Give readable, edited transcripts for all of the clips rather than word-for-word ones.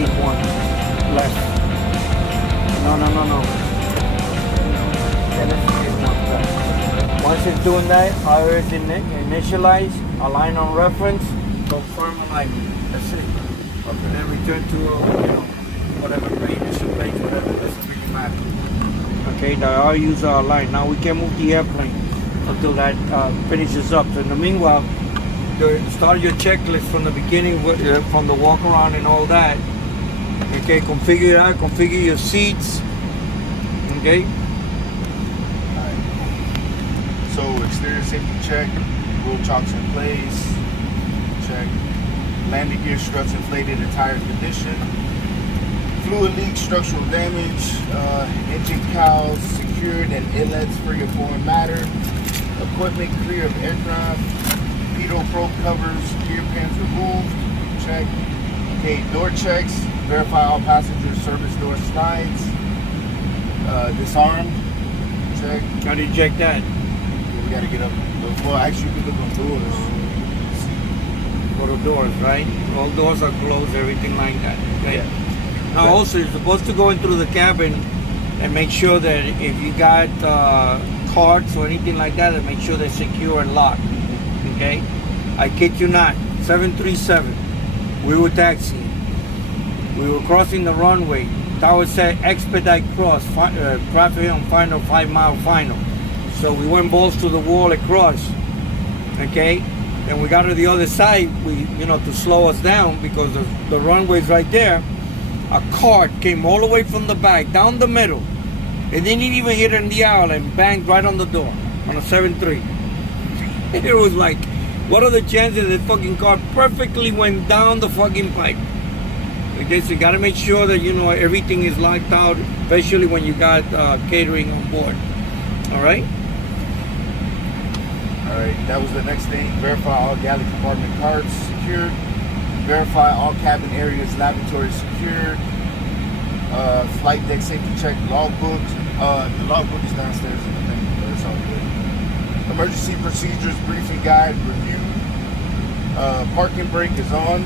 8 one left. No. LS8 one left. Once it's doing that, always initialize, align on reference, confirm alignment. That's it. Okay. And then return to whatever initial place, whatever. Doesn't really matter. Okay, the RUs are aligned. Now we can move the airplane until that finishes up. So in the meanwhile, start your checklist from the beginning, from the walk around and all that. Okay, configure it out, configure your seats. Okay. Alright. So exterior safety check, roll chocks in place, check. Landing gear struts inflated in tire condition. Fluid leak, structural damage, engine cowls secured and inlets free of foreign matter. Equipment clear of aircraft. Pitot probe covers, gear pins removed. Check. Okay, door checks. Verify all passengers' service door slides. Disarmed. Check. How do you check that? We gotta get up. Well, actually, you can look on doors. For the doors, right? All doors are closed, everything like that. Okay. Yeah. Now, also, you're supposed to go in through the cabin and make sure that if you got cards or anything like that, make sure they're secure and locked. Okay? I kid you not. 737. We were taxiing. We were crossing the runway. Tower said expedite cross, traffic on final, 5 mile final. So we went balls to the wall across. Okay? And we got to the other side, to slow us down because the runway's right there. A cart came all the way from the back, down the middle. It didn't even hit in the aisle and banged right on the door on a 7-3. It was like, what are the chances that fucking car perfectly went down the fucking pipe? Okay, so you got to make sure that, everything is locked out, especially when you got catering on board. All right? All right, that was the next thing. Verify all galley compartment cards secured. Verify all cabin areas, laboratories secured. Flight deck safety check, logbook. The logbook is downstairs in the thing, but it's all good. Emergency procedures briefing guide reviewed. Parking brake is on.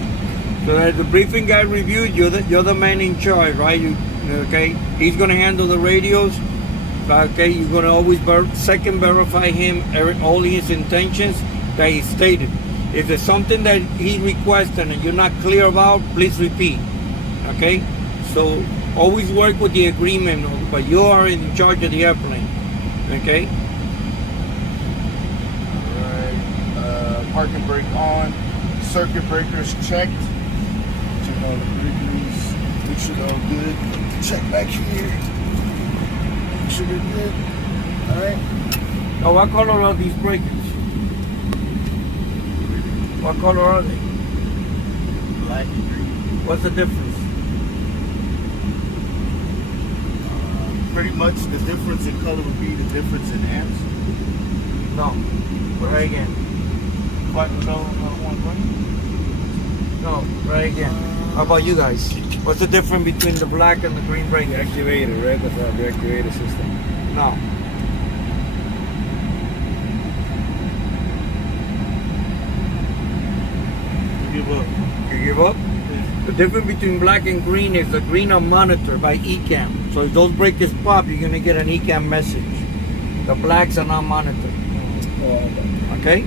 So as the briefing guide reviewed, you're the man in charge, right? Okay? He's gonna handle the radios. Okay, you're gonna always second verify him, all his intentions that he stated. If there's something that he requested and you're not clear about, please repeat. Okay? So always work with the agreement, but you are in charge of the airplane. Okay? Alright. Parking brake on. Circuit breakers checked. Check all the breakers. Make sure they're all good. Check back here. Make sure they're good. Alright. Now what color are these breakers? What color are they? Black and green. What's the difference? Pretty much the difference in color would be the difference in amps. No. Try again. What? No, try again. How about you guys? What's the difference between the black and the green breaker? Activator, right? That's our activator system. No. Give up. You give up? The difference between black and green is the green are monitored by ECAM. So if those breakers pop, you're gonna get an ECAM message. The blacks are not monitored. Okay?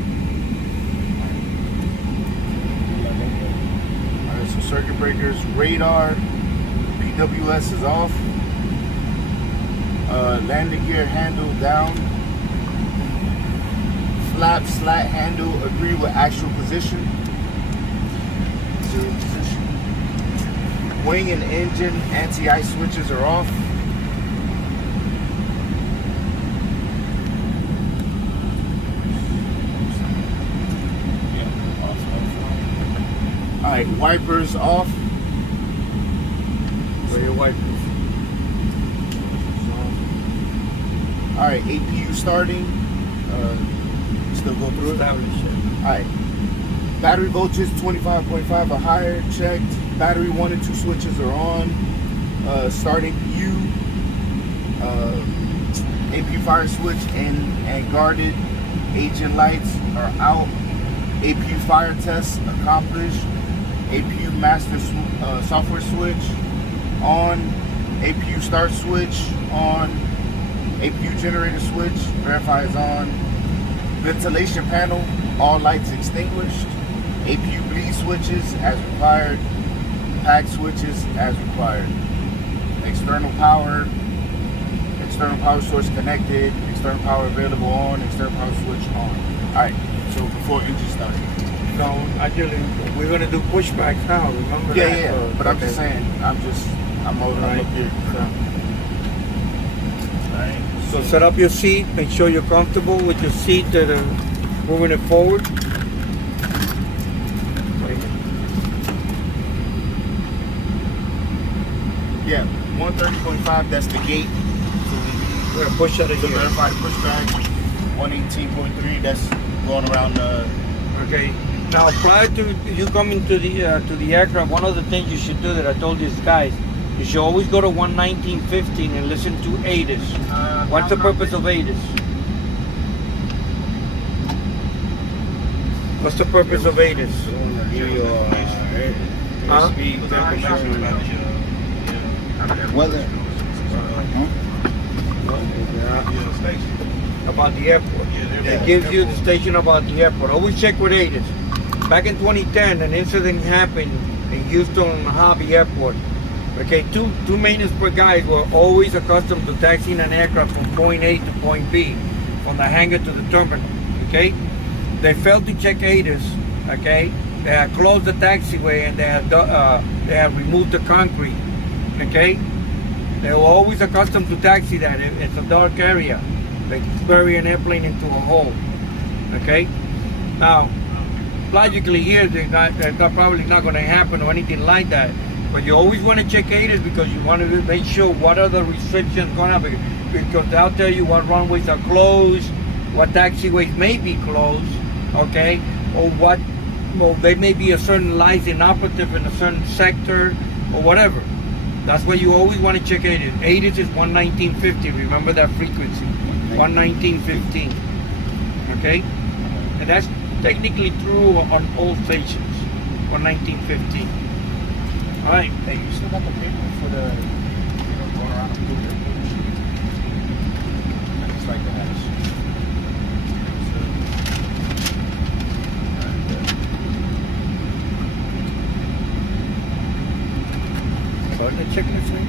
Alright, so circuit breakers, radar, PWS is off. Landing gear handle down. Flap slat handle agree with actual position. Zero position. Wing and engine anti-ice switches are off. Alright, wipers off. Where are your wipers? Alright, APU starting. Still go through it. Establish it. Alright. Battery voltage 25.5 or higher, checked. Battery 1 and 2 switches are on. Starting U. APU fire switch and guarded. Agent lights are out. APU fire test accomplished. APU master software switch on, APU start switch on, APU generator switch, verify is on, ventilation panel, all lights extinguished, APU bleed switches as required, pack switches as required, external power source connected, external power available on, external power switch on. Alright, so before engine start. So actually, we're gonna do pushbacks now. Remember that? Yeah, So, but I'm okay. just saying, I'm over Right. up here. Alright. So set up your seat. Make sure you're comfortable with your seat that are moving it forward. Yeah, 130.5, that's the gate. We're gonna push that To again. verify the pushback. 118.3, that's going around the. Okay. Now, prior to you coming to the aircraft, one of the things you should do that I told these guys, you should always go to 119.15 and listen to ATIS. What's the purpose of ATIS? What's the purpose of ATIS? Give you Huh? speed information about Weather. About the airport. It gives you the station about the airport. Always check with ATIS. Back in 2010, an incident happened in Houston Hobby Airport. Okay, two maintenance per guys were always accustomed to taxiing an aircraft from point A to point B, from the hangar to the terminal. Okay, they failed to check ATIS. Okay, they had closed the taxiway and they had removed the concrete. Okay, they were always accustomed to taxi that. It's a dark area. They bury an airplane into a hole. Okay, now logically here that's probably not going to happen or anything like that. But you always want to check ATIS because you want to make sure what are the restrictions going to be, because they'll tell you what runways are closed, what taxiways may be closed, okay, or what, well, there may be a certain lights inoperative in a certain sector or whatever. That's why you always want to check ATIS. ATIS is 119.50. Remember that frequency, 119.15. Okay, and that's technically true on all stations, 119.15. All right. Hey, you still got the paper for the, going around the blue airport? I just like the hash. Start checking this thing.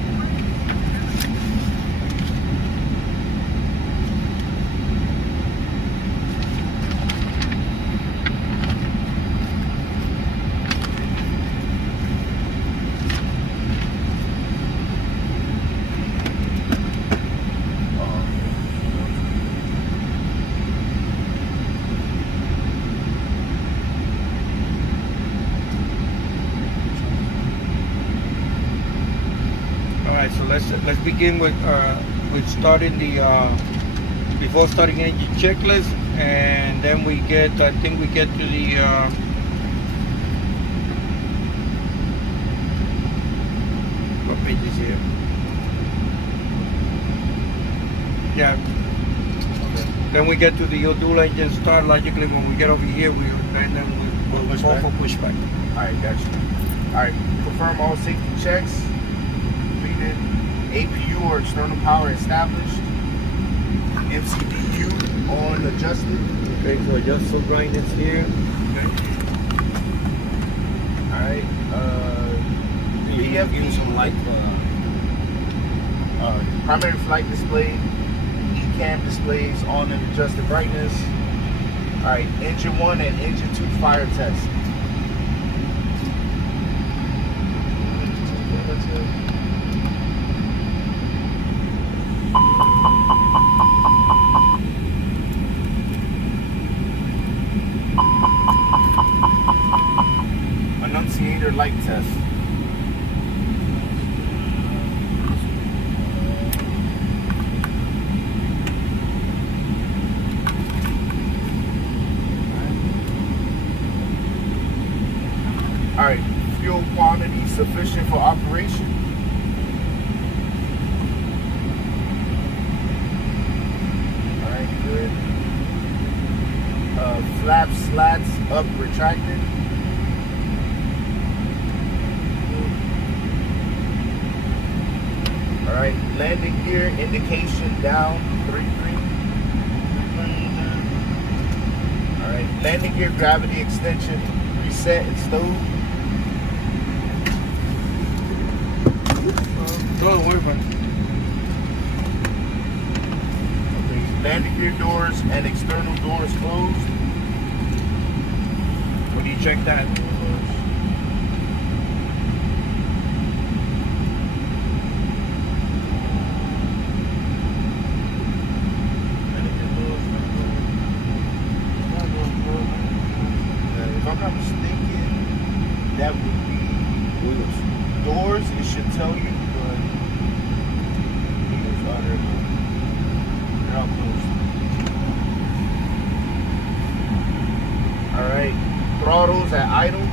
Alright, so let's begin with starting the before starting engine checklist, and then we get, I think we get to the what page is here? Yeah. Then we get to the dual engine start. Logically, when we get over here, we'll go for pushback. Alright, gotcha. Alright, confirm all safety checks. Completed. APU or external power established. MCDU on adjusted. Okay, so adjust for brightness here. Alright. Give some light. Primary flight display. ECAM displays on and adjusted brightness. Alright, engine 1 and engine 2 fire test. Annunciator light test. Alright, fuel quantity sufficient for operation. Alright, good. Flap slats up retracted. Alright, landing gear indication down, 3-3. Alright, landing gear gravity extension reset and stowed. Don't worry about it. Okay, landing gear doors and external doors closed. When you check that. If I'm not mistaken, that would be doors. It should tell you, but wheels are there. They're all closed. All right, throttles at idle.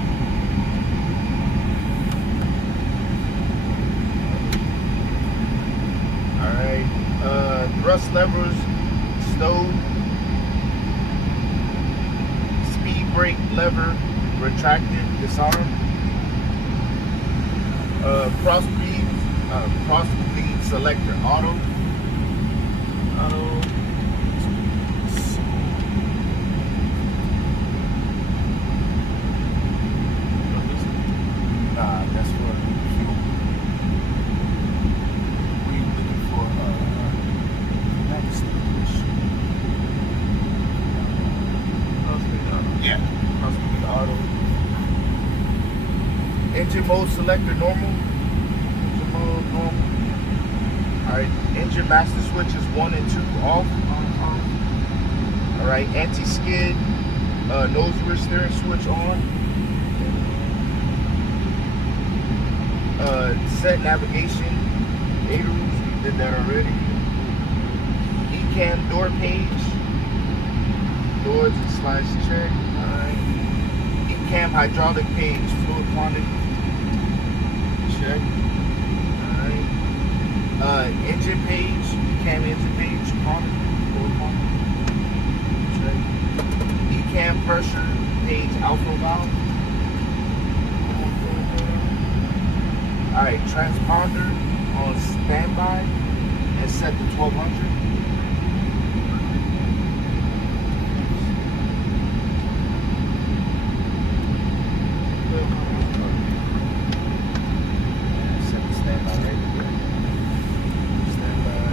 All right, thrust levers stowed. Speed brake lever retracted, disarmed. Cross bleed selector auto. Nah, that's for fuel. We looking for yeah, cross bleed auto. Engine mode selector normal. Engine mode normal. Alright, engine master switches 1 and 2 off. Alright, anti-skid, nose rear steering switch on. Set navigation, ailerons, we did that already. Ecam door page, doors and slides check. Alright. Ecam hydraulic page, fluid quantity. Check. Alright. Engine page, Ecam engine page, quantity, fluid quantity. Check. Ecam pressure page, outflow valve. Alright, transponder on standby and set to 1200. Set to standby right there. Standby.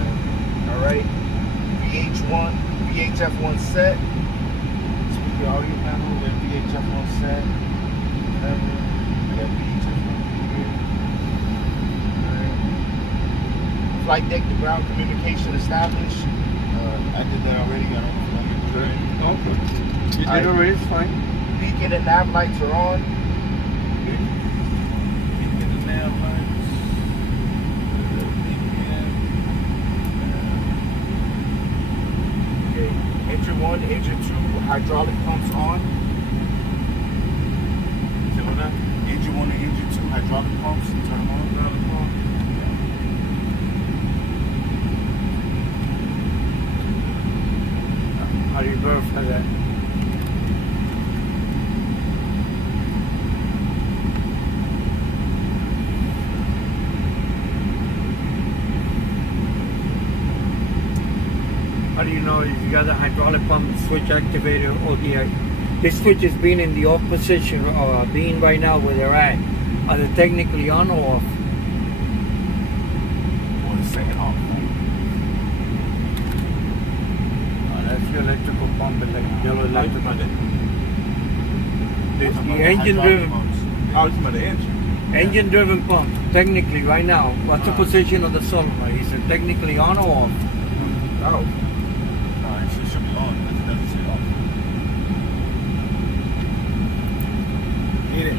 Alright, VHF1 set. Speaker audio panel, then VHF1 set. Flight deck to ground communication established. I did that already. I don't know if I'm good. Okay. You did already, it's fine. Beacon and nav lights are on. Beacon and nav lights. Okay. Engine 1, engine 2, hydraulic pumps on. Engine 1 and engine 2, hydraulic pumps. Turn them on. Hydraulic pump. How do you verify that? How do you know if you got the hydraulic pump switch activated or this switch is being in the off position or being right now where they're at? Are they technically on or off? Or the second off. That's your electrical pump, yellow electrical. The Hydraulic engine driven. pumps. Oh, it's about the engine. Engine driven pump, technically right now, what's the position of the solenoid? Is it technically on or off? Oh. No, it should be on. It doesn't say off. Get it.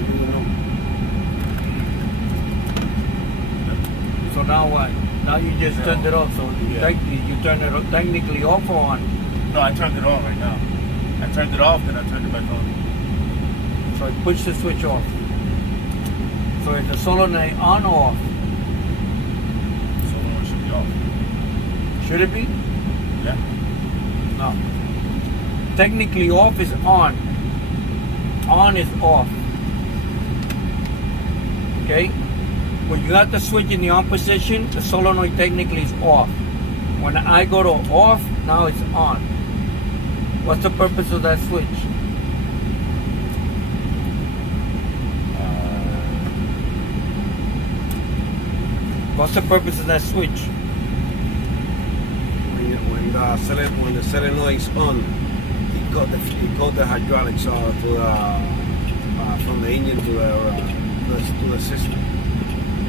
So now what? Now you just turned it off, so you turn it technically off or on? No, I turned it on right now. I turned it off, then I turned it back on. So push the switch off. So is the solenoid on or off? Solenoid should be off. Should it be? Yeah. No. Technically off is on. On is off. Okay? when you have the switch in the on position, the solenoid technically is off. When I go to off, now it's on. What's the purpose of that switch? What's the purpose of that switch? When the solenoid is on, it got the hydraulics from the engine to the system.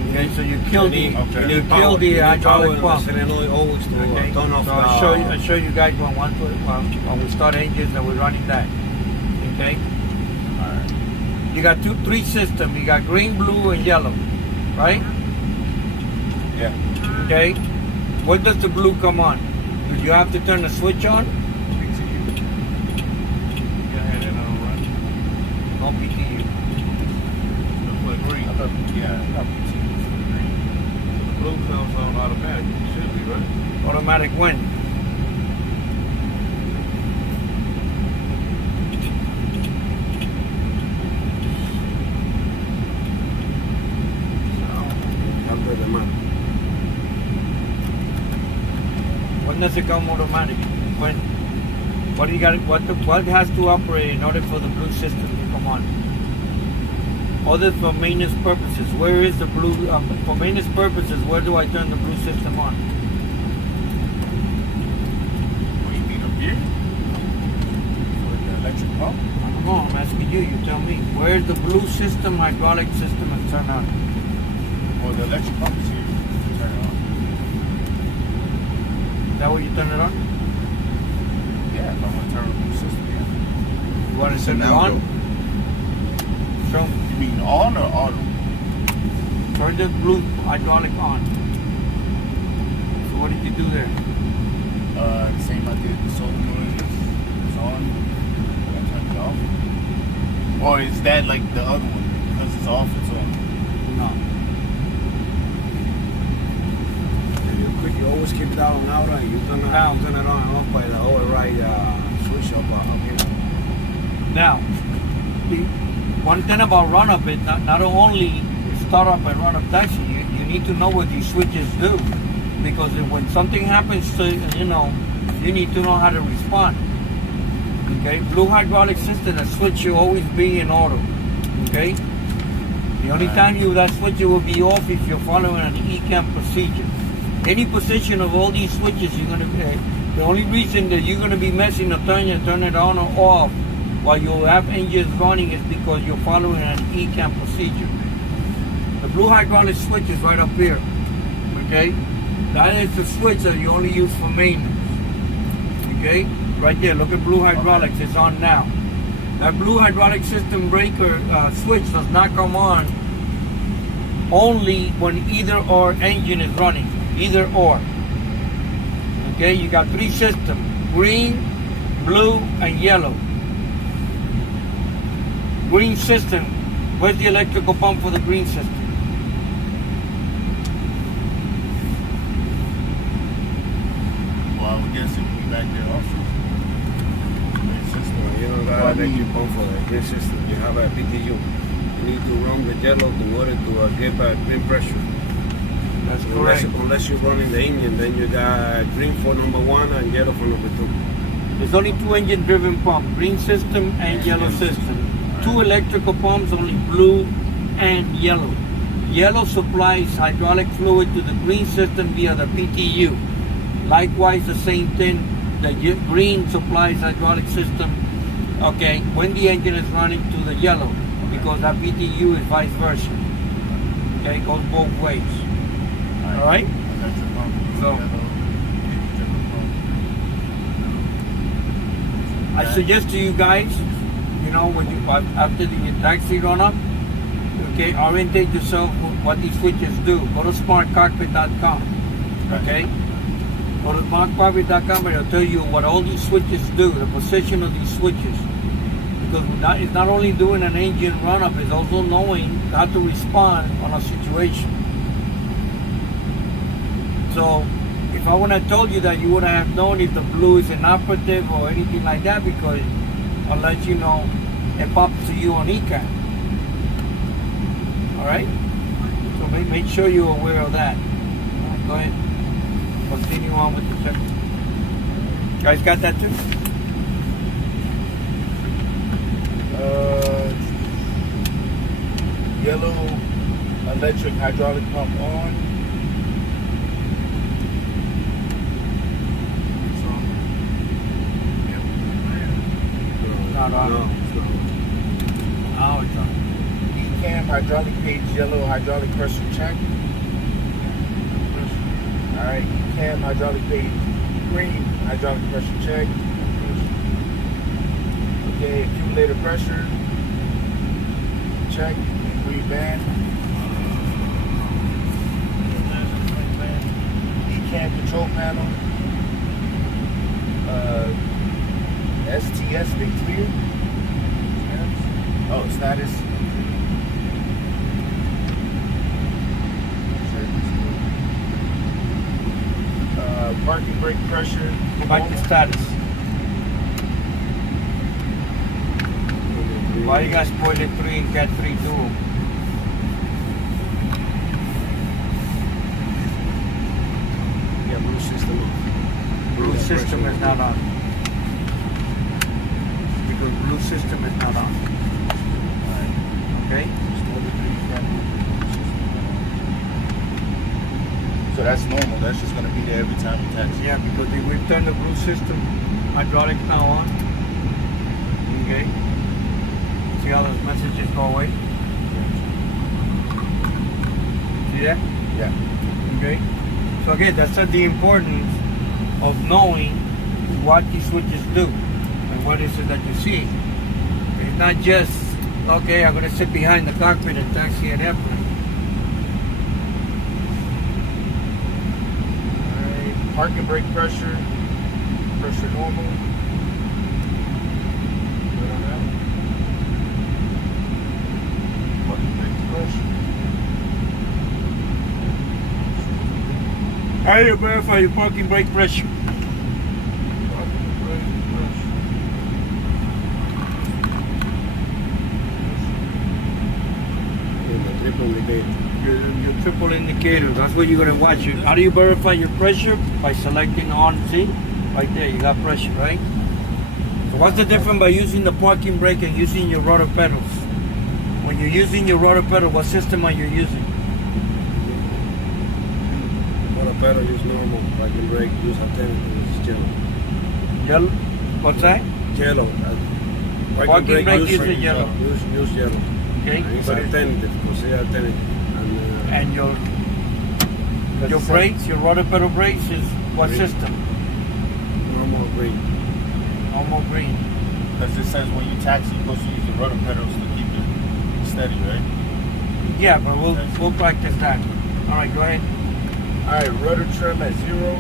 Okay, so you kill the Okay. you kill the hydraulic pump. The solenoid always to Okay, turn off so I'll show you guys when we start engines and we're running that. Okay, Alright. you got three systems. You got green, blue, and yellow, right? Yeah. Okay, when does the blue come on? Do you have to turn the switch on? PTU. Go ahead and run. No PTU. Looks like green. I thought, yeah, not PTU. The blue comes on automatic. It should be, right? Automatic when? after the man. When does it come automatic? When? What do you got? What has to operate in order for the blue system to come on? Other for maintenance purposes, where is the blue? For maintenance purposes, where do I turn the blue system on? What do you mean, up here? For the electric pump? No, I'm asking you. You tell me. Where's the blue system, hydraulic system, is turned on? Or the electric pump is here. Turn it on. Is that where you turn it on? Yeah, if I want to turn on the blue system, yeah. You want to So turn it now on? Show me. You mean on or auto? Turn the blue hydraulic on. So what did you do there? Same I did the solenoid is on. I turn it off. Or is that like the other one? Because it's off, it's on. No. You always keep it down and out, and you turn it on and off by the override switch up here. Now, the one thing about run up is not only start up and run up taxi, you need to know what these switches do. Because when something happens to, you need to know how to respond. Okay? Blue hydraulic system, the switch will always be in auto. Okay? The only time that switch will be off if you're following an ECAM procedure. Any position of all these switches, you're gonna. The only reason that you're gonna be messing the turn it on or off while you have engines running is because you're following an ECAM procedure. The blue hydraulic switch is right up here. Okay, that is the switch that you only use for maintenance. Okay, right there. Look at blue hydraulics. It's on now. That blue hydraulic system breaker switch does not come on only when either or engine is running. Either or. Okay, you got three systems: green, blue, and yellow. Green system. Where's the electrical pump for the green system? Well, I would guess it would be back there also. Green system. You don't got an electric pump for the green system. You have a PTU. You need to run the yellow in order to get back green pressure. That's correct. Unless you're running the engine, then you got green for number one and yellow for number two. There's only two engine driven pumps, green system and yellow system. Two electrical pumps, only blue and yellow. Yellow supplies hydraulic fluid to the green system via the PTU. Likewise, the same thing, the green supplies hydraulic system, okay, when the engine is running to the yellow, because that PTU is vice versa. Okay, it goes both ways. All right? Electric pump. So- Yellow, electric pump. I suggest to you guys, when you after the taxi run up, okay, orientate yourself with what these switches do. Go to smartcockpit.com. Okay? Go to smartcockpit.com and it'll tell you what all these switches do, the position of these switches. Because it's not only doing an engine run up, it's also knowing how to respond on a situation. So if I would have told you that, you would have known if the blue is inoperative or anything like that, because unless it pops to you on ECAM. All right? So make sure you're aware of that. Go ahead. Continue on with the check. Guys got that too? Yellow electric hydraulic pump on. Not on. No, it's not. Now it's on. ECAM hydraulic page yellow hydraulic pressure check. Alright, ECAM hydraulic page green hydraulic pressure check. Okay, accumulator pressure check. Green band. ECAM control panel. STS they clear. Oh, status. Parking brake pressure. Back to status. Why you guys spoil it 3 and cat 3 too? Yeah, blue system on. Blue system is not on. Because blue system is not on. Okay? So that's normal. That's just gonna be there every time you taxi. Yeah, because if we turn the blue system, hydraulics now on. Okay? See how those messages go away? See that? Yeah. Okay? So again, that's the importance of knowing what these switches do and what is it that you see. It's not just, okay, I'm going to sit behind the cockpit and taxi an airplane. Alright. Parking brake pressure. Pressure normal. Good on that. Parking brake pressure. How do you verify your parking brake pressure? Parking brake pressure. The triple indicator. Your triple indicator, that's what you're going to watch. How do you verify your pressure? By selecting on, see? Right there, you got pressure, right? So what's the difference by using the parking brake and using your rotor pedals? When you're using your rotor pedal, what system are you using? Water pedal use normal. Parking brake use alternative. It's yellow. Yellow? What's that? Yellow. Parking brake uses yellow. Use yellow. Okay? And it's But it- alternative. Consider alternative. and your brakes, your rotor pedal brakes is what Green. system? Normal green. Normal green. Because it says when you taxi, you're supposed to use the rotor pedals to keep it steady, right? Yeah, but we'll practice that. All right, go ahead. Alright, rudder trim at 0.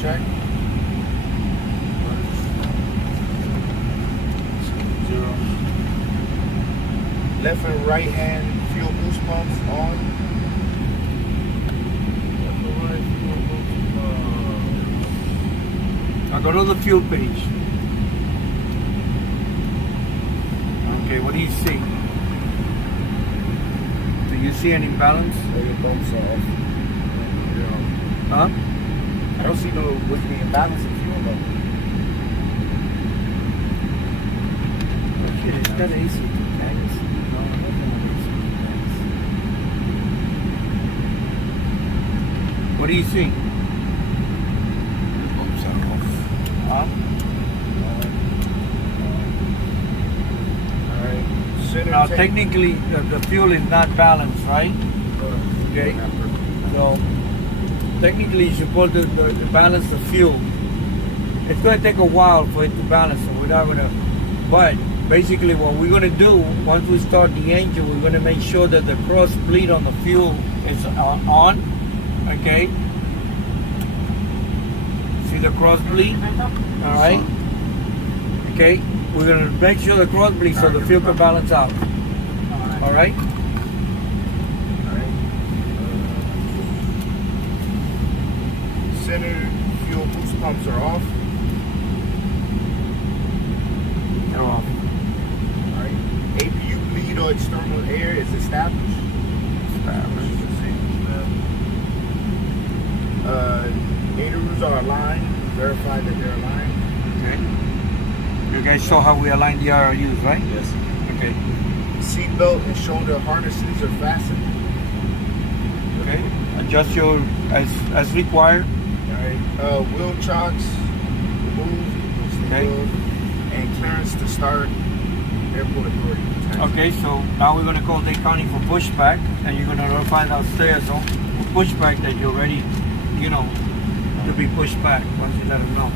Check. 0. Left and right hand fuel boost pumps on. I'll go to the fuel page. Okay, what do you see? Do you see an imbalance? Oil pumps off. Huh? I don't see no with the imbalance in fuel though. Okay, it's got AC tanks. No, it doesn't have AC tanks. What do you see? Pumps are off. Huh? Alright. Center Now, tank. technically, the fuel is not balanced, right? Okay. So, technically, you're supposed to balance the fuel. It's going to take a while for it to balance, so we're not going to. But basically, what we're going to do once we start the engine, we're going to make sure that the cross bleed on the fuel is on. Okay. See the cross bleed? All right. Okay. We're going to make sure the cross bleeds so the fuel can balance out. All right. Center fuel boost pumps are off. They're off. Alright. APU bleed or external air is established. are aligned. Verify that they're aligned. Okay. You guys saw how we aligned the RRUs, right? Yes. Okay. Seatbelt and shoulder harnesses are fastened. Okay. Adjust your as required. Alright. Wheel chocks removed. Okay. And clearance to start. Airport authority. Okay, so now we're gonna call Dade County for pushback, and you're gonna notify downstairs on pushback that you're ready, you know, to be pushed back once you let them know.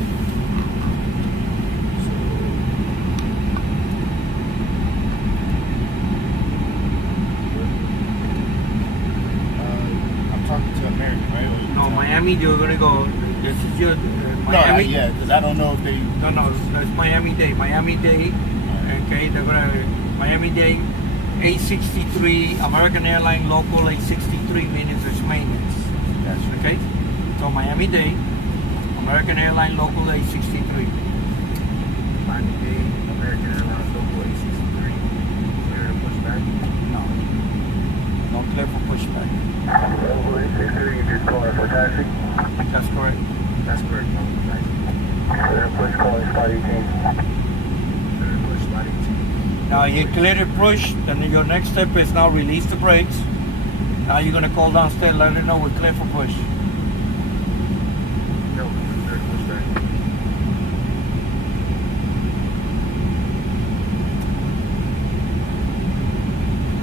I'm talking to American, right? No, Miami, you're gonna go. This is your Miami. No, yeah, because I don't know if they. No, that's Miami-Dade. Miami-Dade. Okay, they're gonna Miami-Dade 863 American Airlines Local 863 means it's maintenance. That's right. Okay, so Miami-Dade American Airlines Local 863. Miami-Dade, American Airlines Local 863. Clear to push back. No, not clear for pushback. Local 863, you just calling for taxi? That's correct. That's correct. Clear to push, calling spot 18. Clear to push spot 18. Now you clear the push, then your next step is now release the brakes. Now you're gonna call downstairs, let them know we're clear for push. No, clear to push back.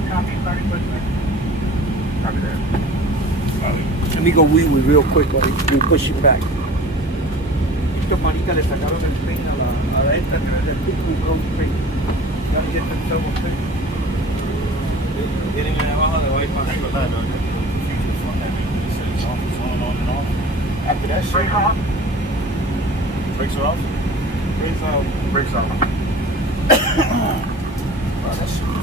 Copy, starting pushback. Copy that. Let me go wee real quick while we push it back. Estos manicas le sacaron el pin a la esta, que es el pin. Gotta get themselves a pin. Tienen ahí abajo de hoy para arriba. No, no, it's on and off. After that shit. Break off. Brakes are off? Brakes off. Brakes off. Wow, that shit was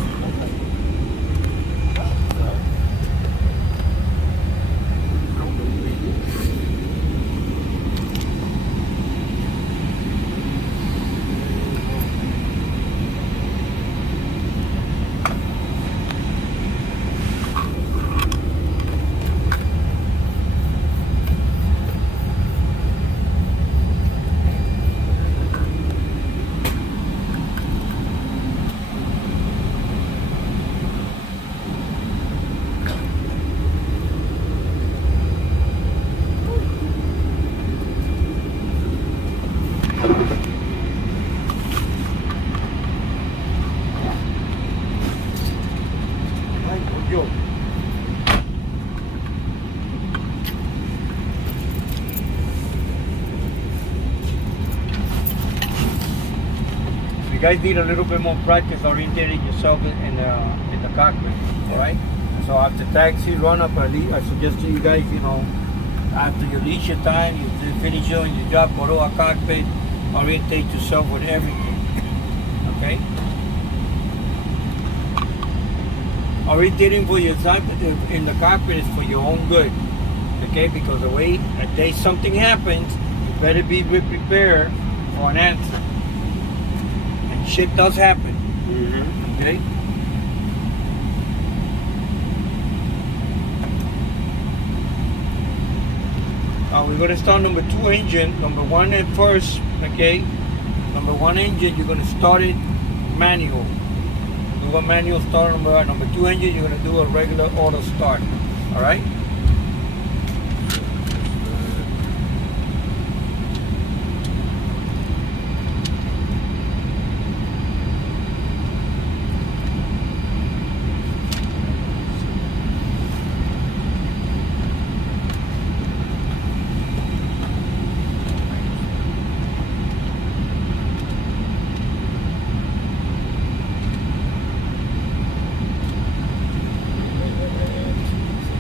You guys need a little bit more practice orientating yourself in the cockpit, all right? So after taxi run up, I suggest to you guys, you know, after you reach your time, you finish your job, go to a cockpit, orientate yourself with everything, okay? Orientating for yourself in the cockpit is for your own good, okay? Because the way a day something happens, you better be prepared for an answer. And shit does happen, okay? We're gonna start number 2 engine. Number 1 at first, okay? Number 1 engine, you're gonna start it manual. Do a manual start. Number 2 engine, you're gonna do a regular auto start. All right?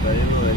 Está lleno de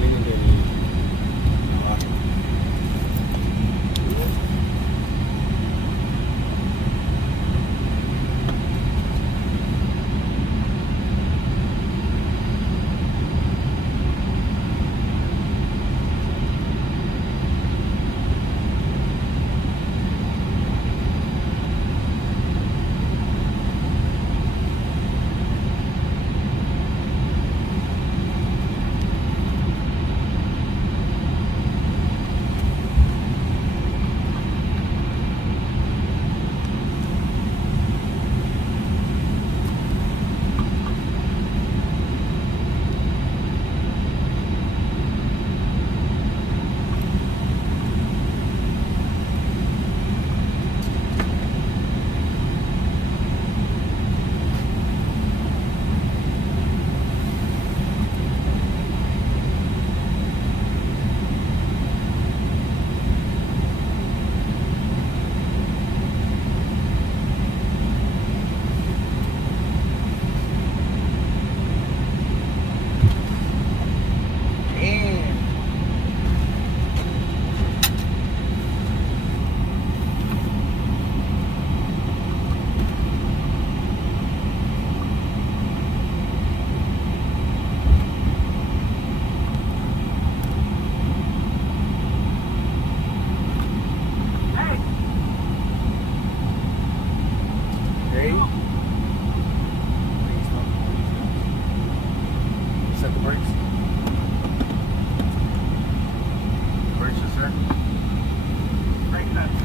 sir. Makes sense.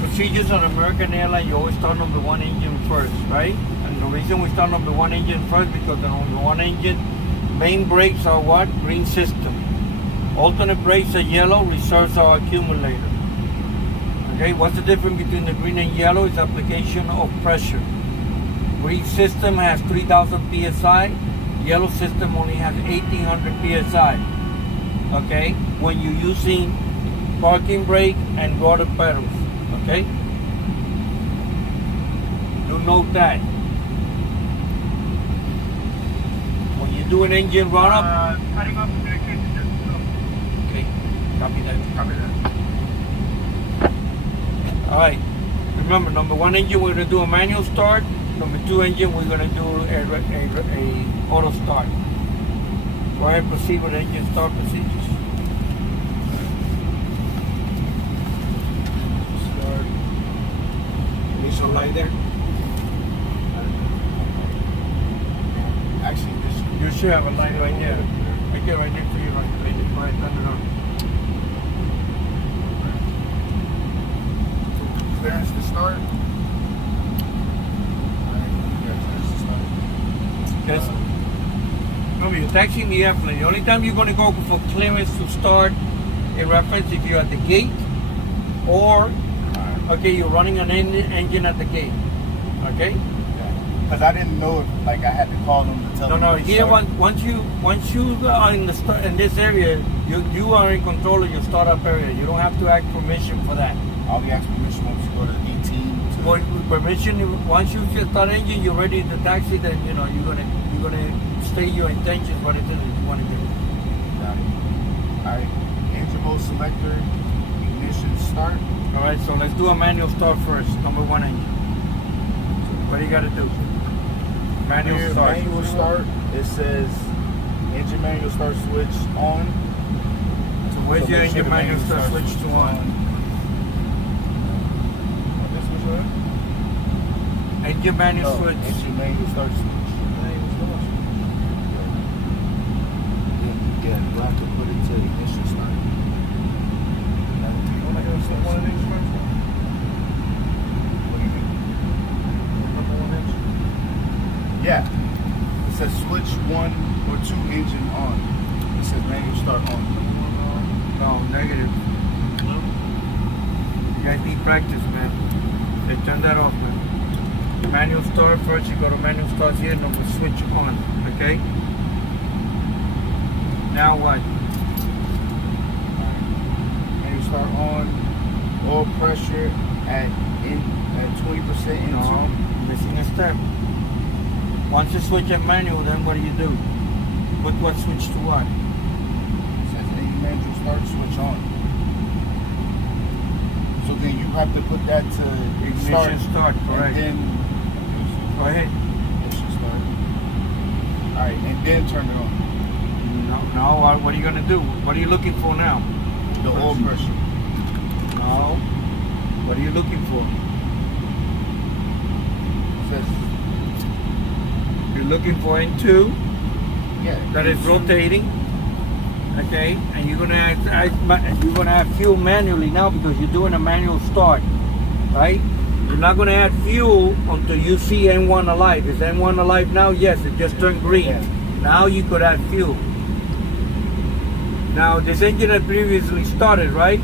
Procedures on American Airlines, you always start number one engine first, right? And the reason we start number one engine first because the number one engine, main brakes are what? Green system. Alternate brakes are yellow, reserves are accumulator. Okay, what's the difference between the green and yellow? Is application of pressure. Green system has 3,000 psi. Yellow system only has 1,800 psi. Okay, when you're using parking brake and rudder pedals. Okay, do note that when you do an engine run up. Cutting off communication just so. Okay, copy that. Copy that. All right. Remember, number one engine we're gonna do a manual start. Number two engine we're gonna do a auto start. Go ahead, and proceed with engine start procedures. Start. Need some light there? Actually, this You should have a light right there. Right there, right there for you, right there. Go ahead, turn it on. clearance to start. Alright, yeah, clearance to start. Yes. Remember, you're taxiing the airplane. The only time you're going to go for clearance to start in reference if you're at the gate or, okay, you're running an engine at the gate. Okay? Because I didn't know if like I had to call them to tell them. No. to Here, start. once you are in this area, you are in control of your startup area. You don't have to ask permission for that. I'll be asking permission once you go to the D team. With permission, once you just start engine, you're ready to taxi. Then you're gonna state your intentions, what it is that you want to do. Alright, engine mode selector, ignition start. All right, so let's do a manual start first. Number one engine. What do you got to do? Manual Here, start. manual start. It says engine manual start switch on. So where's So your make sure engine the manual start manual switch to on? This was on? Engine manual No, switch. engine manual start switch. Yeah, you have to put it to ignition start. What do you mean? Yeah. It says switch 1 or 2 engine on. It says manual start on. No, negative. You guys need practice, man. They turn that off, man. Manual start first. You go to manual start here, and then we switch on. Okay. Now what? Manual start on. Oil pressure at 20% into. No, missing a step. Once you switch at manual, then what do? Put what switch to what? It says engine manual start switch on. So then you have to put that to Ignition start, correct. And then Go ahead. ignition start. Alright, and then turn it on. No. What are you gonna do? What are you looking for now? The oil pressure. No. What are you looking for? It says, You're looking for N2 yeah. that is rotating. Okay, and you're gonna add fuel manually now because you're doing a manual start, right? You're not gonna add fuel until you see N1 alive. Is N1 alive now? Yes, it just turned green. Yeah. Now you could add fuel. Now this engine had previously started, right?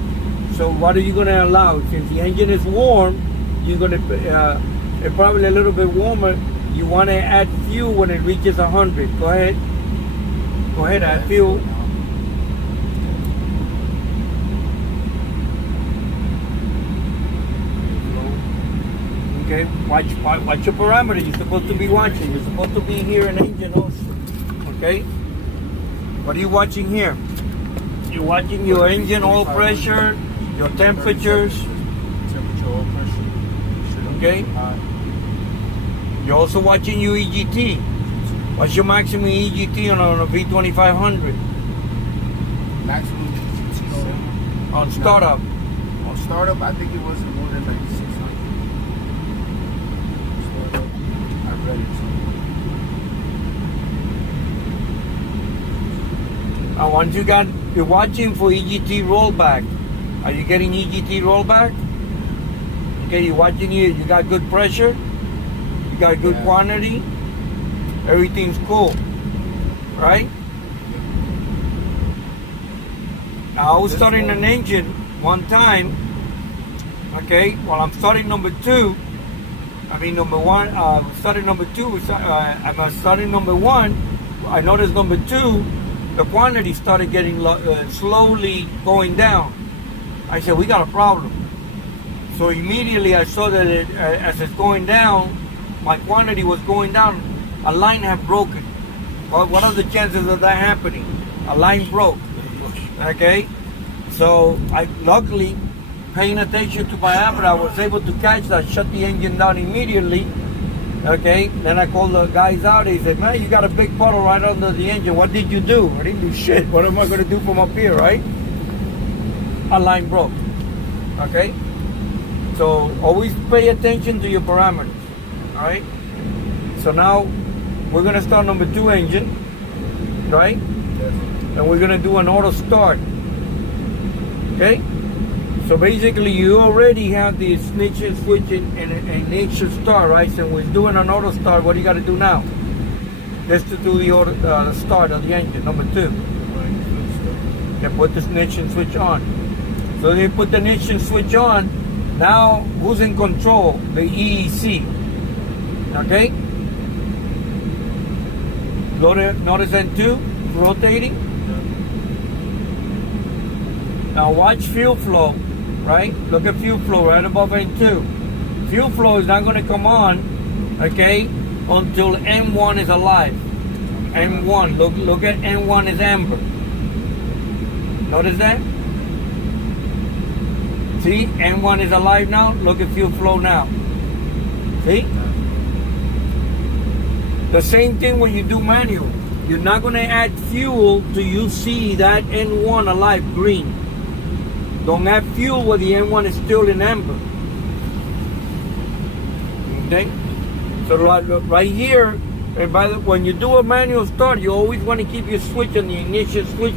So what are you gonna allow? Since the engine is warm, you're gonna it's probably a little bit warmer. You want to add fuel when it reaches 100. Go ahead. Go ahead, add fuel. Okay, watch your parameter. You're supposed to be watching. You're supposed to be here in engine also. Okay? What are you watching here? You're watching your engine oil pressure, your temperatures. Temperature, oil pressure. Okay. You're also watching your EGT. What's your maximum EGT on a V2500? Maximum GT7. On startup? On startup, I think it wasn't more than like 600. settings. And once you're watching for EGT rollback. Are you getting EGT rollback? Okay, you're watching here. You got good pressure. You got good quantity. Everything's cool, right? Now I was starting an engine one time. Okay, while I'm starting number one. Starting number two. I'm starting number one. I noticed number two, the quantity started getting slowly going down. I said, we got a problem. So immediately I saw that as it's going down, my quantity was going down. A line had broken. Well, what are the chances of that happening? A line broke. Okay? So I luckily, paying attention to my habit, I was able to catch that, shut the engine down immediately. Okay? Then I called the guys out. He said, man, you got a big puddle right under the engine. What did you do? I didn't do shit. What am I going to do from up here, right? A line broke. Okay? So always pay attention to your parameters. Alright? So now we're gonna start number two engine. Right? And we're gonna do an auto start. Okay? So basically you already have the ignition switch and ignition start, right? So we're doing an auto start. What do you gotta do now? Just to do the auto start of the engine, number two. And put the ignition switch on. So they put the ignition switch on. Now, who's in control? The EEC. Okay? Notice N2 rotating. Now watch fuel flow, right? Look at fuel flow right above N2. Fuel flow is not going to come on, okay, until N1 is alive. N1, look at N1 is amber. Notice that? See, N1 is alive now. Look at fuel flow now. See? The same thing when you do manual. You're not going to add fuel till you see that N1 alive green. Don't add fuel where the N1 is still in amber. Okay? So right here, when you do a manual start, you always want to keep your switch on the ignition switch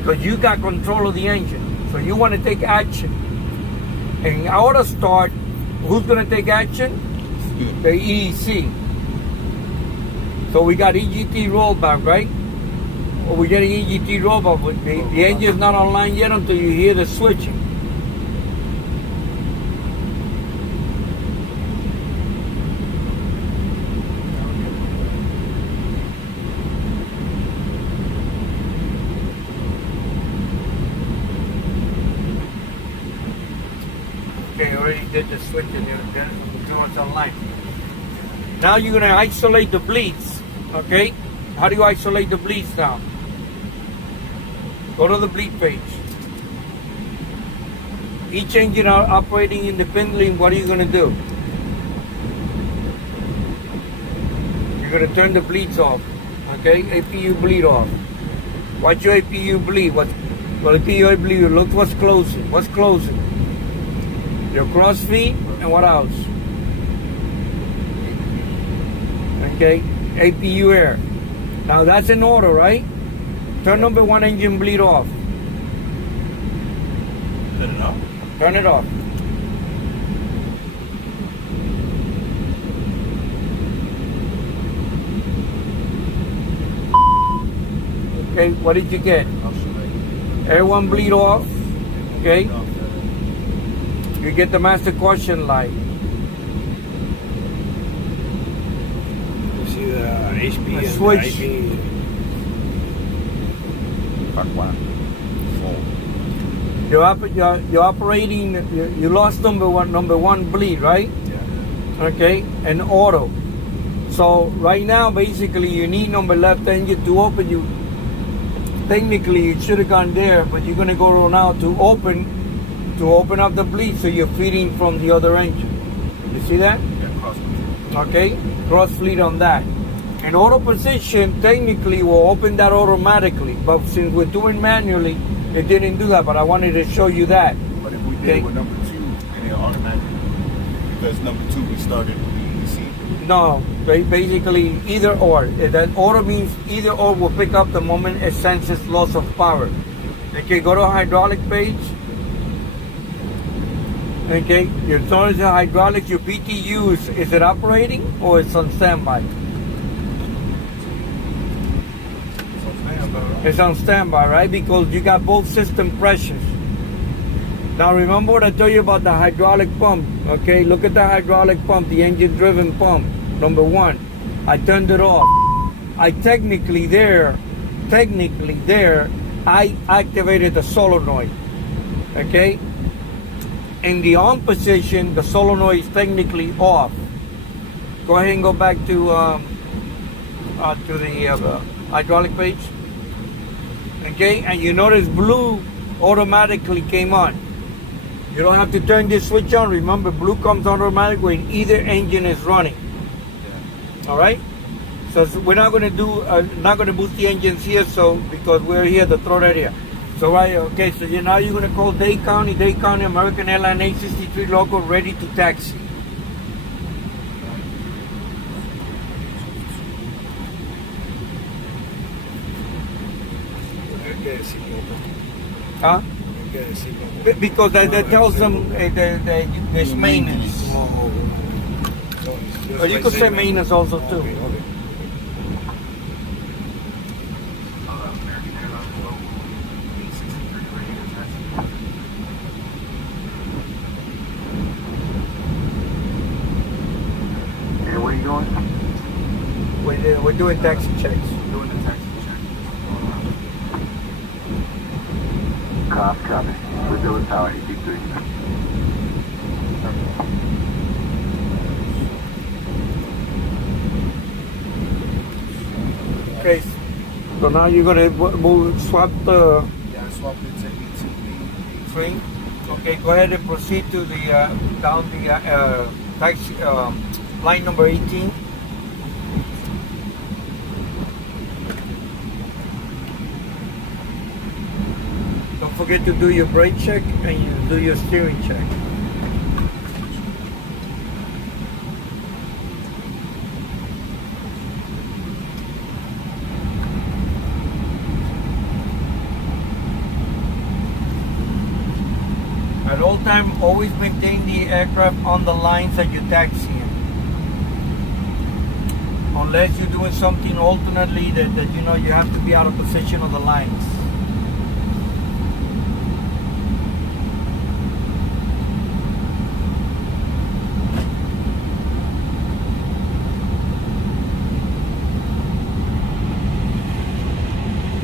because you got control of the engine. So you want to take action. In auto start, who's going to take action? The EEC. So we got EGT rollback, right? Well, we're getting EGT rollback, but the engine's not online yet until you hear the switching. Okay, already did the switching. It's online. Now you're going to isolate the bleeds. Okay? How do you isolate the bleeds now? Go to the bleed page. Each engine are operating independently. What are you going to do? You're going to turn the bleeds off. Okay? APU bleed off. Watch your APU bleed. Well, APU bleed. Look what's closing. What's closing? Your cross feed and what else? Okay? APU air. Now that's in order, right? Turn number one engine bleed off. Turn it off. Turn it off. Okay, what did you get? Air one bleed off. Okay? You get the master caution light. See the HP and switch. the IP. You're operating. You lost number one bleed, right? Yeah. Okay, and auto. So right now, basically, you need number left engine to open. You technically it should have gone there, but you're gonna go now to open up the bleed, so you're feeding from the other engine. You see that? Yeah, cross. Okay, cross fleet on that. And auto position technically will open that automatically, but since we're doing manually, it didn't do that. But I wanted to show you that. But if we did Okay. with number two, then it automatically, because number two we started with the EEC. No, basically either or. That order means either or will pick up the moment it senses loss of power. Okay, go to hydraulic page. Okay, you notice the hydraulics, your BTUs, is it operating or it's on standby? It's on standby, right? Because you got both system pressures. Now remember what I told you about the hydraulic pump, okay? Look at the hydraulic pump, the engine driven pump, number one. I turned it off. I technically there, I activated the solenoid, okay? In the on position, the solenoid is technically off. Go ahead and go back to the hydraulic page. Okay, and you notice blue automatically came on. You don't have to turn this switch on. Remember, blue comes on automatic when either engine is running. All right. So we're not going to do, not going to boost the engines here, so because we're here to throw that here. So right, okay. So now you're going to call Dade County, American Airlines 863 local, ready to taxi. Huh? Because that tells them there's maintenance. Or you could say maintenance also too. And where are you going? We're doing taxi checks. Doing the taxi check. Copy. We're doing Tower 83. Okay. So now you're gonna swap the Yeah, I swapped it to 18B. train. Okay, go ahead and proceed to the down the taxi line number 18. Don't forget to do your brake check and you do your steering check. At all time, always maintain the aircraft on the lines that you're taxiing. Unless you're doing something alternately that you know you have to be out of position of the lines.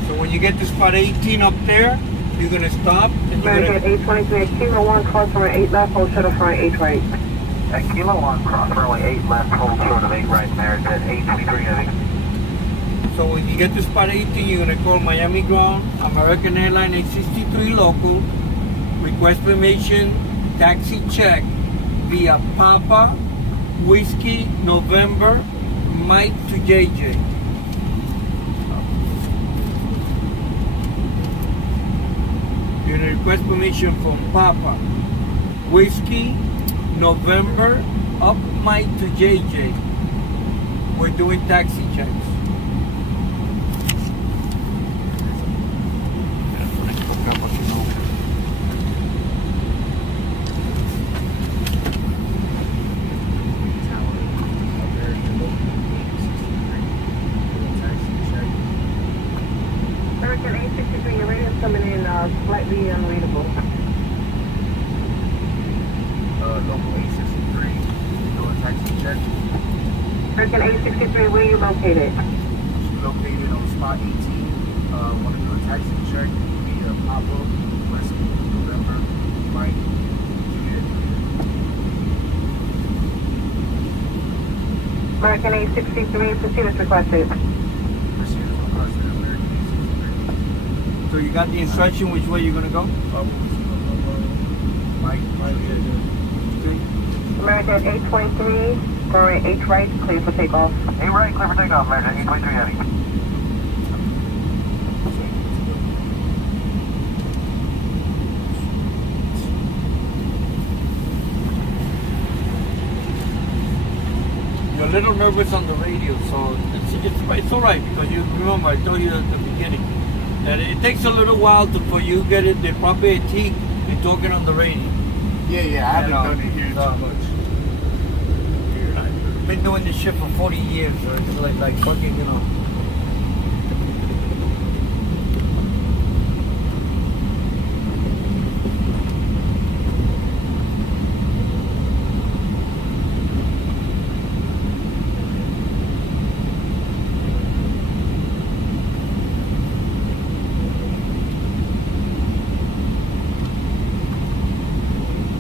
So when you get to spot 18 up there, you're gonna stop and you're American gonna 823, Kilo 1, cross runway 8 left, hold short of front 8 right. At Kilo 1, cross runway 8 left, hold short of 8 right, American 823 heavy. So when you get to spot 18, you're gonna call Miami Ground, American Airlines 863 local, request permission, taxi check via Papa, Whiskey, November, Mike to JJ. You're gonna request permission from Papa, Whiskey, November, up Mike to JJ. We're doing taxi checks. American 863, your radio's coming in slightly unreadable. Local 863, doing taxi check. American 863, where are you located? Located on spot 18. Want to do a taxi check via Papa, Whiskey, November, Mike, Juliet. American 863, proceed as requested. Proceed as requested, American 863. So you got the instruction which way you're gonna go? Mike, Okay. American 823, runway 8 right, clear for takeoff. 8 right, clear for takeoff, American 823 heavy. You a little nervous on the radio, so it's all right because you remember I told you at the beginning that it takes a little while for you get it the proper etiquette in talking on the radio. Yeah, I haven't done it here too much. I've been doing this shit for 40 years, so it's like fucking, you know.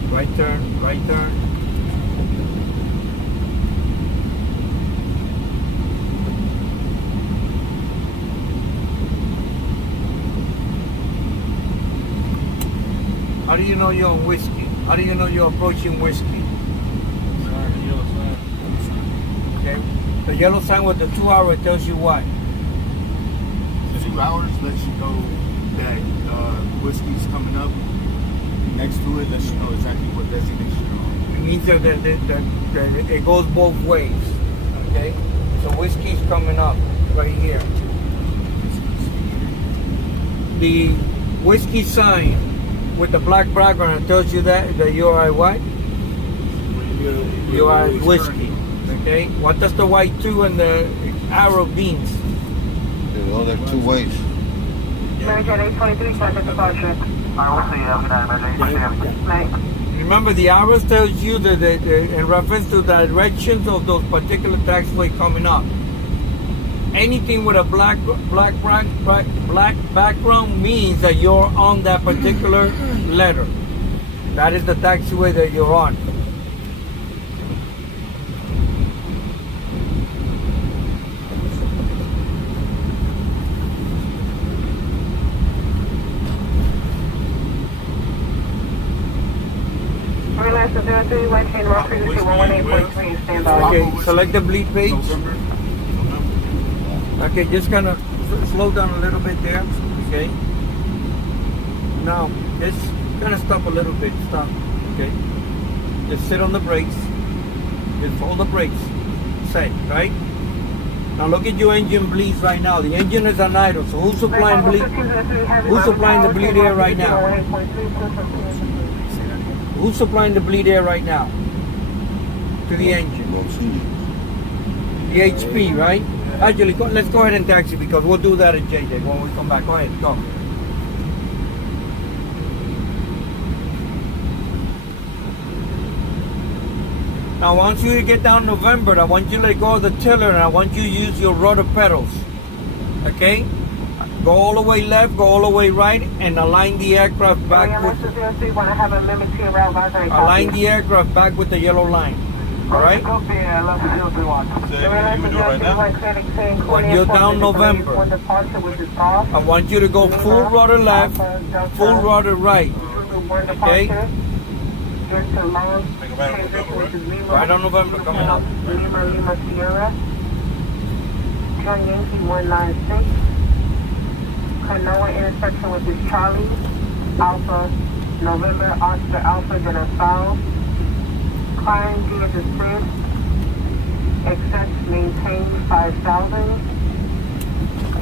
Right turn. How do you know you're on whiskey? How do you know you're approaching whiskey? Okay. The yellow sign with the 2 hour tells you what? 2 hours lets you know that whiskey's coming up. Next to it lets you know exactly what destination you're on. It means that it goes both ways. Okay? So whiskey's coming up right here. The whiskey sign with the black background tells you that you are what? You are whiskey. Okay? What does the white 2 and the arrow means? Well, there are two ways. American 823, contact departure. Alright, we'll see you. Have a good night, Message. Remember, the arrows tells you that in reference to the directions of those particular taxiway coming up. Anything with a black background means that you're on that particular letter. That is the taxiway that you're on. Relax to 03, right chain, route frequency 118.3, stand by. Okay, select the bleed page. November. Okay, just kind of slow down a little bit there. Okay. Now, just kind of stop a little bit. Stop. Okay. Just sit on the brakes. Just hold the brakes. Set. Right. Now look at your engine bleeds right now. The engine is on idle. So who's supplying bleed? Who's supplying the bleed air right now? Who's supplying the bleed air right now? To the engine. The HP, right? Actually, let's go ahead and taxi because we'll do that at JJ when we come back. Go ahead, go. Now, once you get down November, I want you to let go of the tiller and I want you to use your rudder pedals. Okay? Go all the way left, go all the way right, and align the aircraft back with align the aircraft back with the yellow line. All right? Say, what you do right now? When you're down November, I want you to go full rudder left, full rudder right. Okay? Right on November, coming up. Lima Sierra, John Yankee 196, Kanoa intersection with this Charlie, Alpha, November, Oscar Alpha, then South. Climb via the grid. Excess maintain 5,000.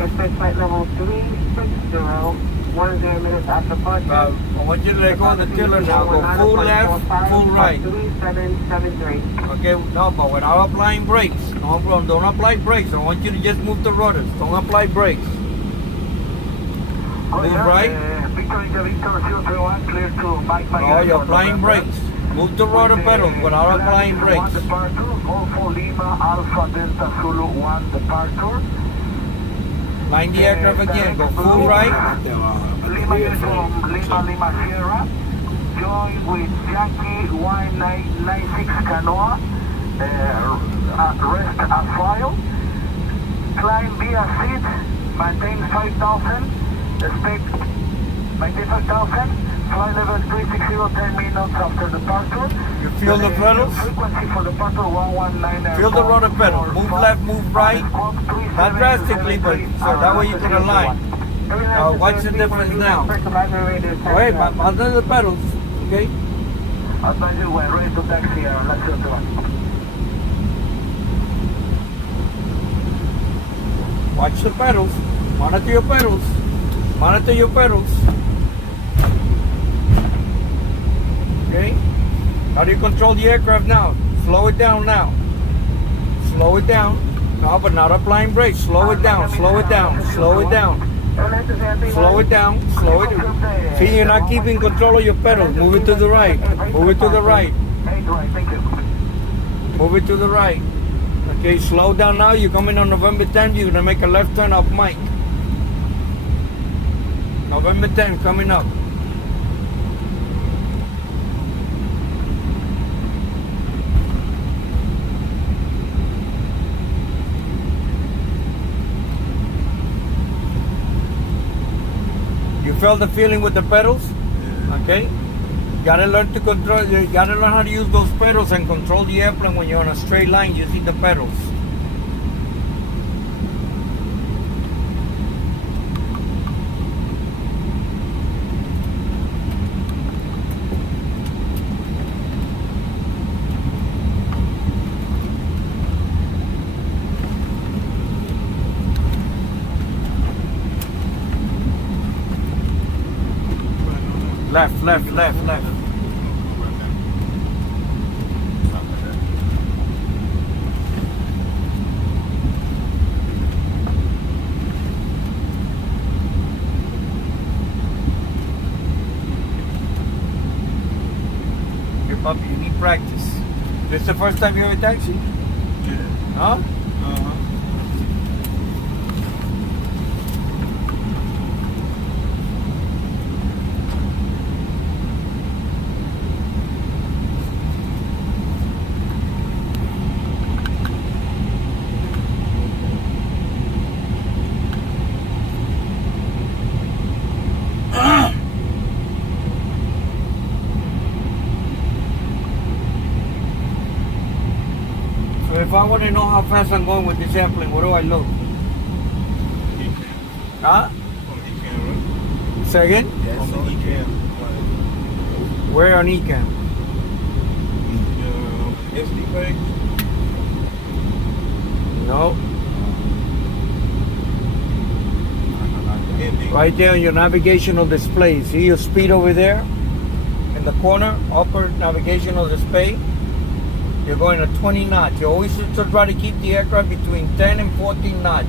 Express flight level 360. 10 minutes after departure. I want you to let go of the tiller now. Go full left, full right. 3773. Okay, no, but without applying brakes. Don't apply brakes. I want you to just move the rudders. Don't apply brakes. Move right. No, you're applying brakes. Move the rudder pedals without applying brakes. Line the aircraft again. Go full right. Lima Sierra. Join with Yankee 1996 Canoa. Rest at file. Climb via seat. Maintain 5,000. Expect maintain 5,000. Flight level 360, 10 minutes after departure. You feel the pedals? Frequency for departure 119. Feel the rudder pedal. Move left, move right. Not drastically, but so that way you can align. Now, what's the difference now? Wait, under the pedals, okay? Advise you when ready to taxi, let's go to one. Watch the pedals. Monitor your pedals. Monitor your pedals. Okay? How do you control the aircraft now? Slow it down now. Slow it down. No, but not applying brakes. Slow it down. Slow it down. Slow it down. Slow it down. Slow it down. See, you're not keeping control of your pedals. Move it to the right. Move it to the right. Move it to the right. Okay, slow down now. You're coming on November 10th. You're going to make a left turn off Mike. November 10th coming up. You felt the feeling with the pedals? Okay? You gotta learn to control, you gotta learn how to use those pedals and control the airplane when you're on a straight line using the pedals. Left, left, left, left. Hey puppy, you need practice. This is the first time you're in a taxi? Yeah. Huh? Uh-huh. So if I want to know how fast I'm going with this airplane, what do I look? He can. Huh? On the camera. Say again? On the e-cam. Where on ECAM? SD page. No. Ending. Right there on your navigational display. See your speed over there? In the corner, upper navigational display. You're going at 20 knots. You always should try to keep the aircraft between 10 and 14 knots.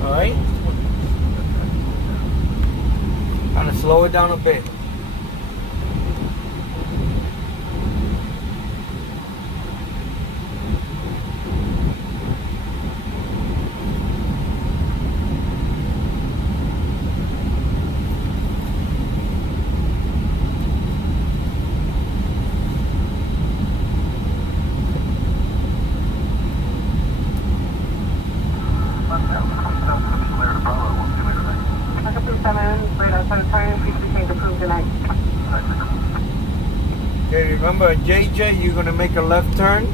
Alright? Kind of slow it down a bit. Okay, remember at JJ, you're going to make a left turn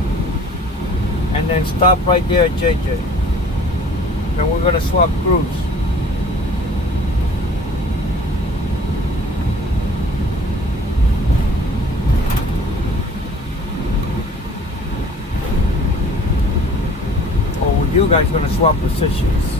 and then stop right there at JJ. Then we're going to swap crews. Or you guys going to swap positions?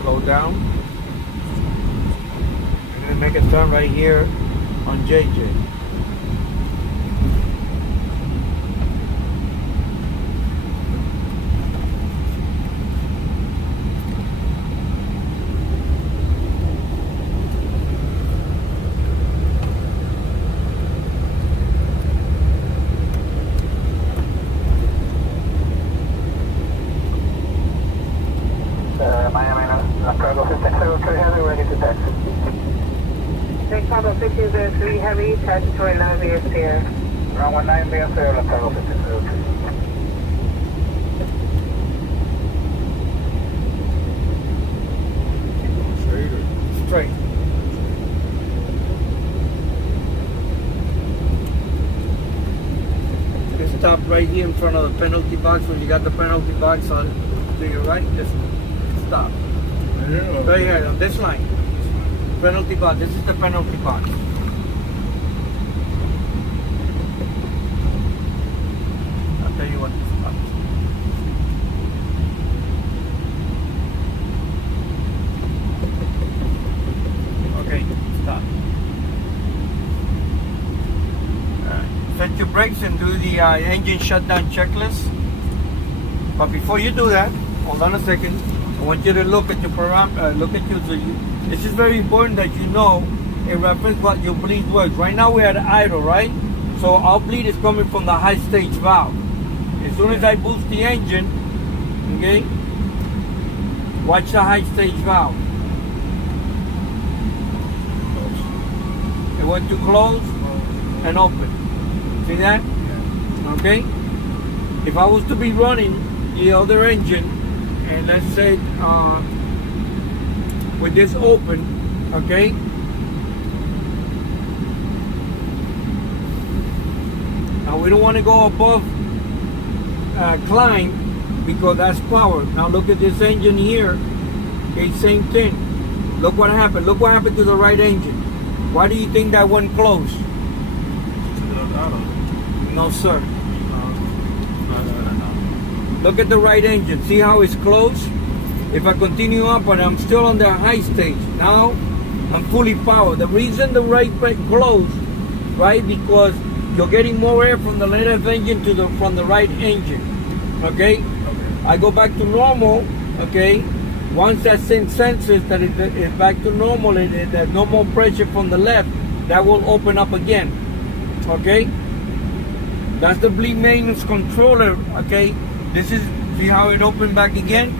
Slow down. We're going to make a turn right here on JJ. Miami, Cargo 1503 Heavy, ready to taxi. Take Cargo 1503 Heavy, statutory 9 VSPR. Runway 9 VSPR, Cargo 1503. straight. Just stop right here in front of the penalty box. When you got the penalty box on to your right, just stop. Right here on this line. Penalty box. This is the penalty box. I'll tell you what to stop. Okay, stop. Set your brakes and do the engine shutdown checklist. But before you do that, hold on a second. I want you to look at your this is very important that you know in reference what your bleed was. Right now we're at idle, right? So our bleed is coming from the high stage valve. As soon as I boost the engine, okay, watch the high stage valve. It went to close and open. See that? Okay? If I was to be running the other engine, and let's say with this open, okay? Now we don't want to go above climb because that's power. Now look at this engine here. Okay, same thing. Look what happened. Look what happened to the right engine. Why do you think that went close? No, sir. Look at the right engine. See how it's closed? If I continue up and I'm still on the high stage, now I'm fully powered. The reason the right brake closed, right? Because you're getting more air from the left engine from the right engine. Okay? I go back to normal, okay? Once that senses that it's back to normal and there's no more pressure from the left, that will open up again. Okay? That's the bleed maintenance controller, okay? This is, see how it opened back again?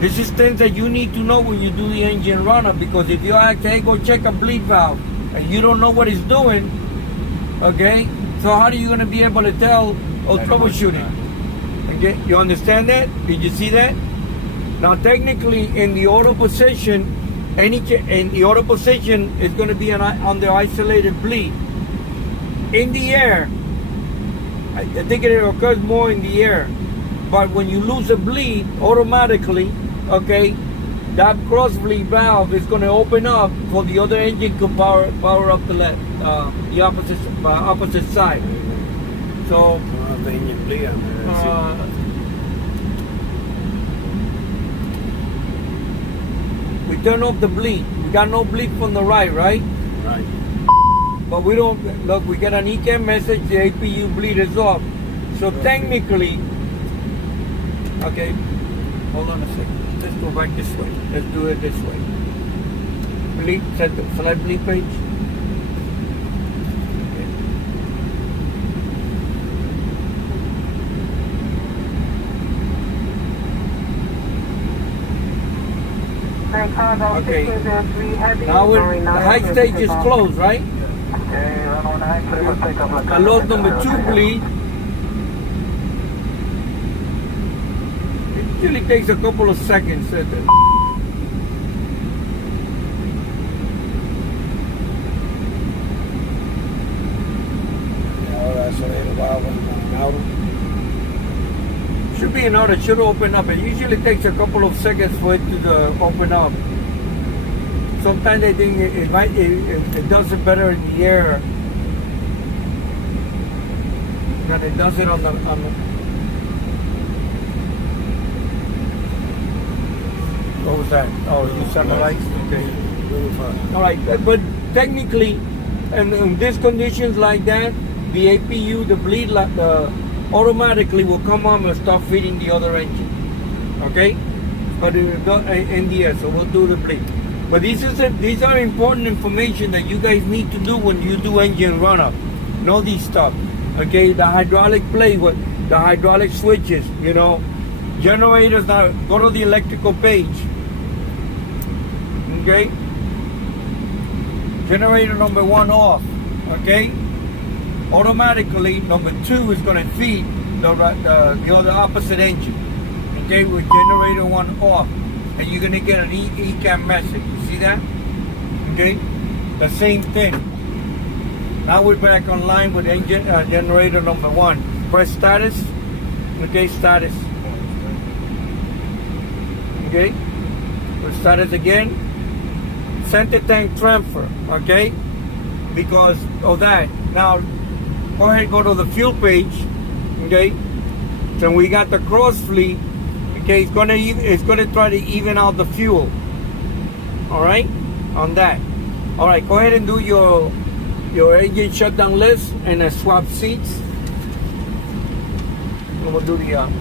This is things that you need to know when you do the engine run-up, because if you ask, hey, go check a bleed valve, and you don't know what it's doing, okay? So how are you gonna be able to tell or troubleshoot it? Okay, you understand that? Did you see that? Now technically in the auto position, in the auto position is gonna be on the isolated bleed. In the air, I think it occurs more in the air, but when you lose a bleed, automatically, okay, that cross bleed valve is going to open up for the other engine to power up the left, the opposite side. So the engine bleed. we turn off the bleed. We got no bleed from the right? Right. But we don't, look, we get an ECAM message, the APU bleed is off. So technically, okay, hold on a second. Let's go back this way. Let's do it this way. Bleed, set the select bleed page. Okay. Now the high stage is closed, right? I lost number 2 bleed. It usually takes a couple of seconds. Yeah, that's what it about. Should be an auto, it should open up. It usually takes a couple of seconds for it to open up. Sometimes they think it does it better in the air than it does it on the what was that? Oh, you said the lights? Okay. All right, but technically, and in these conditions like that, the APU, the bleed, automatically will come on and start feeding the other engine. Okay? But it will go in the air, so we'll do the bleed. But these are important information that you guys need to do when you do engine run-up. Know these stuff. Okay, the hydraulic plate, the hydraulic switches, you know, generators. Now go to the electrical page. Okay, generator number 1 off. Okay, automatically number 2 is going to feed the other opposite engine. Okay, with generator 1 off. and you're gonna get an ECAM message. You see that? Okay, the same thing. Now we're back online with engine generator number 1. Press status. Okay, status. Okay, press status again. Center tank transfer. Okay, because of that. Now go ahead and go to the fuel page. Okay, so we got the cross fleet. Okay, it's gonna try to even out the fuel. All right, on that. All right, go ahead and do your engine shutdown list and swap seats. We'll do the Alright,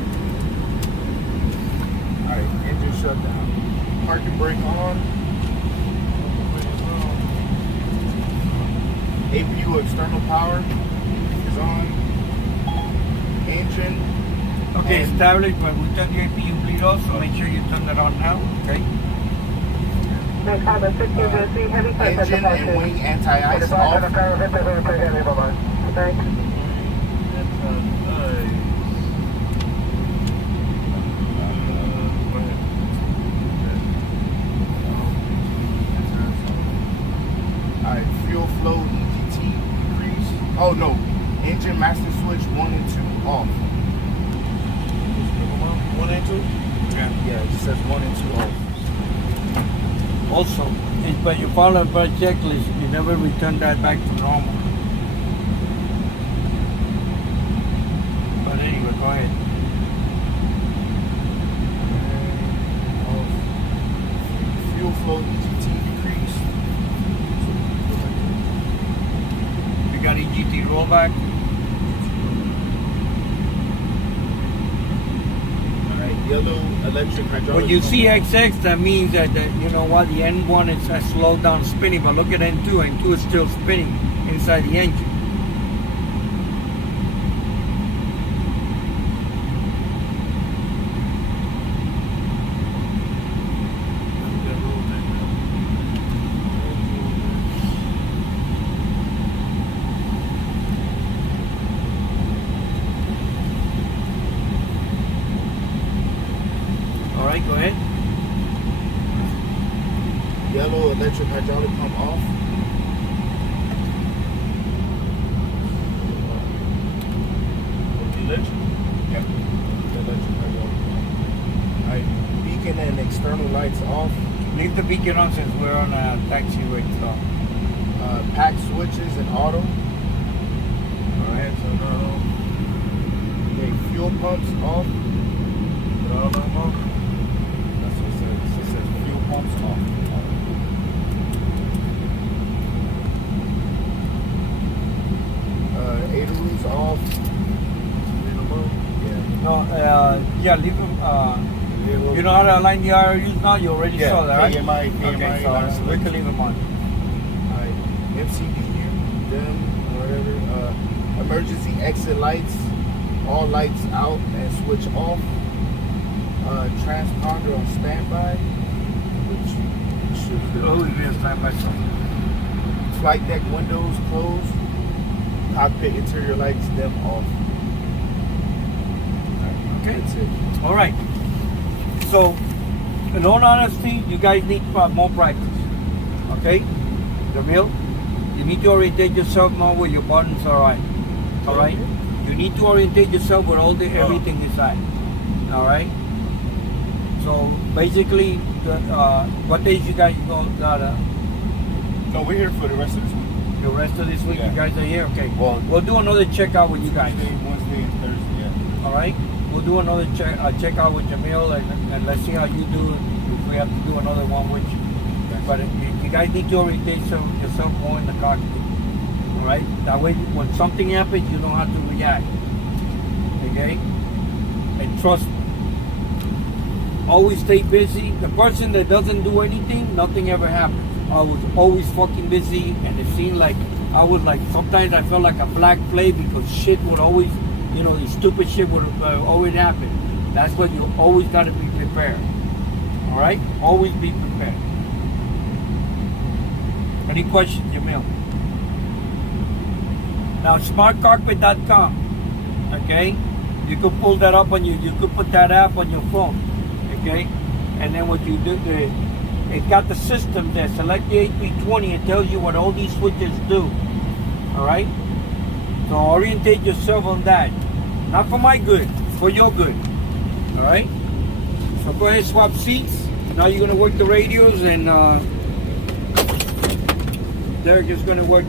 engine shutdown. Parking brake on. APU external power is on. Engine. okay. and Established when we turn the APU bleed off, so make sure you turn that on now. Okay. Next time, 1603 heavy type at the engine and wing anti-ice off. Thanks. Alright, fuel flow EGT decrease. Oh no, engine master switch 1 and 2 off. 1 and 2? Yeah, it just says 1 and 2 off. Also, but you follow a checklist, you never return that back to normal. But anyway, go ahead. Fuel flow EGT decrease. We got EGT rollback. Alright, yellow electric hydraulic. When you pump. see XX, that means that you know what, the N1 is slowed down spinning, but look at N2. N2 is still spinning inside the engine. All right, go ahead. Yellow electric hydraulic pump off. Electric. Yep. Electric hydraulic pump. Alright, beacon and external lights off. Leave the beacon on since we're on a taxiway, so. Pack switches and auto. Alright, so now, Okay, fuel pumps off. put all of them on. That's what it says. It says fuel pumps off. Ailerons off. Leave them on. Yeah. No, yeah, leave them. You know how to align the ROUs now? You already Yeah, saw that, right? KMI, Okay, line so we select. can leave them on. Alright, MCDU, them, whatever. Emergency exit lights, all lights out and switch off. Transponder on standby, which should Oh, we have time by some. flight deck windows closed. Cockpit interior lights, them off. Okay. That's it. All right. So, in all honesty, you guys need more practice. Okay? Jamil, you need to orientate yourself more where your buttons are at. All right? You need to orientate yourself with all the everything inside. All right? So basically, what days you guys got? No, we're here for the rest of this week. The rest of this week, Yeah. you guys are here. Okay. Well, We'll do another checkout with you guys. Tuesday, Wednesday, and Thursday. Yeah. All right. We'll do another checkout with Jamil, and let's see how you do. If we have to do another one with you. But you guys need to orientate yourself more in the cockpit. All right. That way, when something happens, you know how to react. Okay. And trust me. Always stay busy. The person that doesn't do anything, nothing ever happens. I was always fucking busy, and it seemed like I was like, sometimes I felt like a black play because shit would always, you know, the stupid shit would always happen. That's why you always got to be prepared. All right? Always be prepared. Any questions, Jamil? Now, smartcockpit.com, okay? You could pull that up on you could put that app on your phone, okay? and then what you do, it's got the system there. Select the A320. It tells you what all these switches do. All right. So orientate yourself on that. Not for my good, for your good. All right. So go ahead, swap seats. Now you're gonna work the radios, and Derek is gonna work